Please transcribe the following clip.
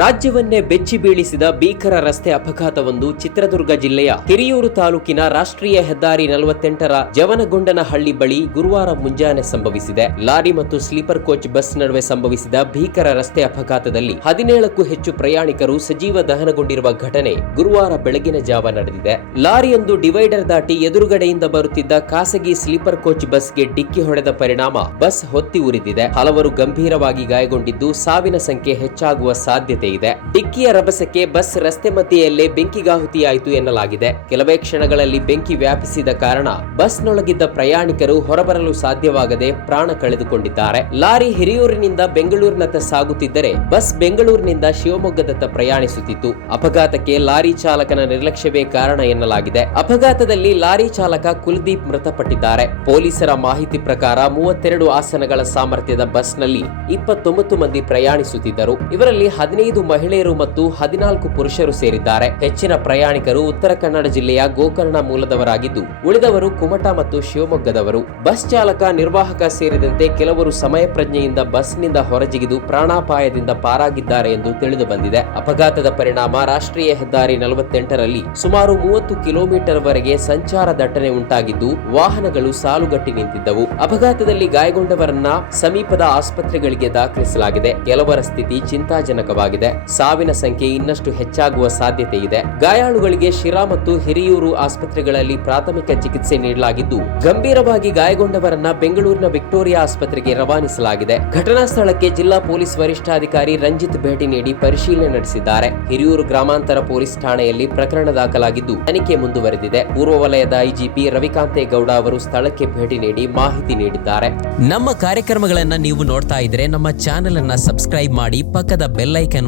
ರಾಜ್ಯವನ್ನೇ ಬೆಚ್ಚಿ ಬೀಳಿಸಿದ ಭೀಕರ ರಸ್ತೆ ಅಪಘಾತವೊಂದು ಚಿತ್ರದುರ್ಗ ಜಿಲ್ಲೆಯ ಹಿರಿಯೂರು ತಾಲೂಕಿನ ರಾಷ್ಟ್ರೀಯ ಹೆದ್ದಾರಿ ನಲವತ್ತೆಂಟರ ಜವನಗೊಂಡನಹಳ್ಳಿ ಬಳಿ ಗುರುವಾರ ಮುಂಜಾನೆ ಸಂಭವಿಸಿದೆ. ಲಾರಿ ಮತ್ತು ಸ್ಲೀಪರ್ ಕೋಚ್ ಬಸ್ ನಡುವೆ ಸಂಭವಿಸಿದ ಭೀಕರ ರಸ್ತೆ ಅಪಘಾತದಲ್ಲಿ ಹದಿನೇಳಕ್ಕೂ ಹೆಚ್ಚು ಪ್ರಯಾಣಿಕರು ಸಜೀವ ದಹನಗೊಂಡಿರುವ ಘಟನೆ ಗುರುವಾರ ಬೆಳಗಿನ ಜಾವ ನಡೆದಿದೆ. ಲಾರಿಯೊಂದು ಡಿವೈಡರ್ ದಾಟಿ ಎದುರುಗಡೆಯಿಂದ ಬರುತ್ತಿದ್ದ ಖಾಸಗಿ ಸ್ಲೀಪರ್ ಕೋಚ್ ಬಸ್ಗೆ ಡಿಕ್ಕಿ ಹೊಡೆದ ಪರಿಣಾಮ ಬಸ್ ಹೊತ್ತಿ ಉರಿದಿದೆ. ಹಲವರು ಗಂಭೀರವಾಗಿ ಗಾಯಗೊಂಡಿದ್ದು ಸಾವಿನ ಸಂಖ್ಯೆ ಹೆಚ್ಚಾಗುವ ಸಾಧ್ಯತೆ ಇದೆ. ಡಿಕ್ಕಿಯ ರಭಸಕ್ಕೆ ಬಸ್ ರಸ್ತೆ ಮಧ್ಯೆಯಲ್ಲೇ ಬೆಂಕಿಗಾಹುತಿಯಾಯಿತು ಎನ್ನಲಾಗಿದೆ. ಕೆಲವೇ ಕ್ಷಣಗಳಲ್ಲಿ ಬೆಂಕಿ ವ್ಯಾಪಿಸಿದ ಕಾರಣ ಬಸ್ನೊಳಗಿದ್ದ ಪ್ರಯಾಣಿಕರು ಹೊರಬರಲು ಸಾಧ್ಯವಾಗದೆ ಪ್ರಾಣ ಕಳೆದುಕೊಂಡಿದ್ದಾರೆ. ಲಾರಿ ಹಿರಿಯೂರಿನಿಂದ ಬೆಂಗಳೂರಿನತ್ತ ಸಾಗುತ್ತಿದ್ದರೆ ಬಸ್ ಬೆಂಗಳೂರಿನಿಂದ ಶಿವಮೊಗ್ಗದತ್ತ ಪ್ರಯಾಣಿಸುತ್ತಿತ್ತು. ಅಪಘಾತಕ್ಕೆ ಲಾರಿ ಚಾಲಕನ ನಿರ್ಲಕ್ಷ್ಯವೇ ಕಾರಣ ಎನ್ನಲಾಗಿದೆ. ಅಪಘಾತದಲ್ಲಿ ಲಾರಿ ಚಾಲಕ ಕುಲ್ದೀಪ್ ಮೃತಪಟ್ಟಿದ್ದಾರೆ. ಪೊಲೀಸರ ಮಾಹಿತಿ ಪ್ರಕಾರ ಮೂವತ್ತೆರಡು ಆಸನಗಳ ಸಾಮರ್ಥ್ಯದ ಬಸ್ನಲ್ಲಿ ಇಪ್ಪತ್ತೊಂಬತ್ತು ಮಂದಿ ಪ್ರಯಾಣಿಸುತ್ತಿದ್ದರು. ಇವರಲ್ಲಿ ಹದಿನೈದು ಮಹಿಳೆಯರು ಮತ್ತು ಹದಿನಾಲ್ಕು ಪುರುಷರು ಸೇರಿದ್ದಾರೆ. ಹೆಚ್ಚಿನ ಪ್ರಯಾಣಿಕರು ಉತ್ತರ ಕನ್ನಡ ಜಿಲ್ಲೆಯ ಗೋಕರ್ಣ ಮೂಲದವರಾಗಿದ್ದು, ಉಳಿದವರು ಕುಮಟಾ ಮತ್ತು ಶಿವಮೊಗ್ಗದವರು. ಬಸ್ ಚಾಲಕ, ನಿರ್ವಾಹಕ ಸೇರಿದಂತೆ ಕೆಲವರು ಸಮಯ ಪ್ರಜ್ಞೆಯಿಂದ ಬಸ್ನಿಂದ ಹೊರಜಿಗಿದು ಪ್ರಾಣಾಪಾಯದಿಂದ ಪಾರಾಗಿದ್ದಾರೆ ಎಂದು ತಿಳಿದು ಬಂದಿದೆ. ಅಪಘಾತದ ಪರಿಣಾಮ ರಾಷ್ಟ್ರೀಯ ಹೆದ್ದಾರಿ ನಲವತ್ತೆಂಟರಲ್ಲಿ ಸುಮಾರು ಮೂವತ್ತು ಕಿಲೋಮೀಟರ್ ವರೆಗೆ ಸಂಚಾರ ದಟ್ಟಣೆ ಉಂಟಾಗಿದ್ದು, ವಾಹನಗಳು ಸಾಲುಗಟ್ಟಿ ನಿಂತಿದ್ದವು. ಅಪಘಾತದಲ್ಲಿ ಗಾಯಗೊಂಡವರನ್ನ ಸಮೀಪದ ಆಸ್ಪತ್ರೆಗಳಿಗೆ ದಾಖಲಿಸಲಾಗಿದೆ. ಕೆಲವರ ಸ್ಥಿತಿ ಚಿಂತಾಜನಕವಾಗಿದೆ. ಸಾವಿನ ಸಂಖ್ಯೆ ಇನ್ನಷ್ಟು ಹೆಚ್ಚಾಗುವ ಸಾಧ್ಯತೆ ಇದೆ. ಗಾಯಾಳುಗಳಿಗೆ ಶಿರಾ ಮತ್ತು ಹಿರಿಯೂರು ಆಸ್ಪತ್ರೆಗಳಲ್ಲಿ ಪ್ರಾಥಮಿಕ ಚಿಕಿತ್ಸೆ ನೀಡಲಾಗಿದ್ದು, ಗಂಭೀರವಾಗಿ ಗಾಯಗೊಂಡವರನ್ನ ಬೆಂಗಳೂರಿನ ವಿಕ್ಟೋರಿಯಾ ಆಸ್ಪತ್ರೆಗೆ ರವಾನಿಸಲಾಗಿದೆ. ಘಟನಾ ಸ್ಥಳಕ್ಕೆ ಜಿಲ್ಲಾ ಪೊಲೀಸ್ ವರಿಷ್ಠಾಧಿಕಾರಿ ರಂಜಿತ್ ಭೇಟಿ ನೀಡಿ ಪರಿಶೀಲನೆ ನಡೆಸಿದ್ದಾರೆ. ಹಿರಿಯೂರು ಗ್ರಾಮಾಂತರ ಪೊಲೀಸ್ ಠಾಣೆಯಲ್ಲಿ ಪ್ರಕರಣ ದಾಖಲಾಗಿದ್ದು, ತನಿಖೆ ಮುಂದುವರೆದಿದೆ. ಪೂರ್ವ ವಲಯದ ಐಜಿಪಿ ರವಿಕಾಂತೇಗೌಡ ಅವರು ಸ್ಥಳಕ್ಕೆ ಭೇಟಿ ನೀಡಿ ಮಾಹಿತಿ ನೀಡಿದ್ದಾರೆ. ನಮ್ಮ ಕಾರ್ಯಕ್ರಮಗಳನ್ನ ನೀವು ನೋಡ್ತಾ ಇದ್ರೆ ನಮ್ಮ ಚಾನೆಲ್ ಅನ್ನ ಸಬ್ಸ್ಕ್ರೈಬ್ ಮಾಡಿ ಪಕ್ಕದ ಬೆಲ್ ಐಕನ್